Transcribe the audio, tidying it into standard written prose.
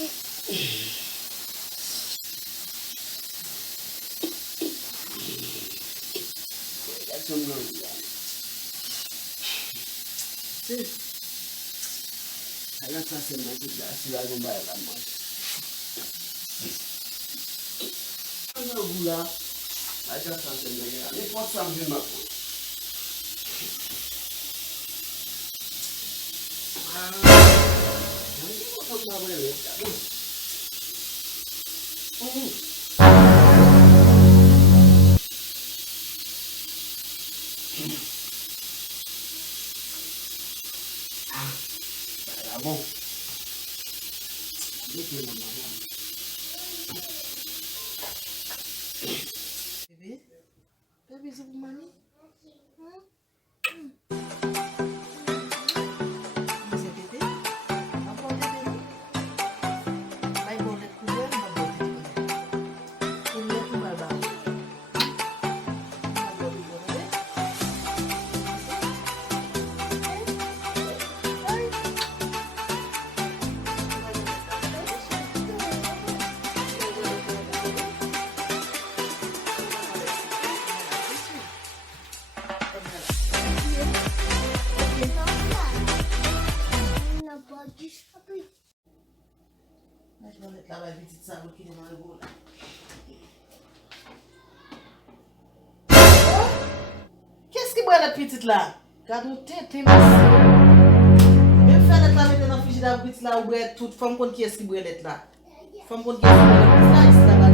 That's some good. See? I got to say my sister, I still don't buy that much. I know gula. I just have to make it. They put something in my food. Bom. Bebê? Bebê, você vai Qu'est-ce qui boit la petite là? Gardons tête, même faire la mettre dans le frigidaire petite là ou boire toute femme qui est-ce qui boit là? Femme qui est-ce qui boit là?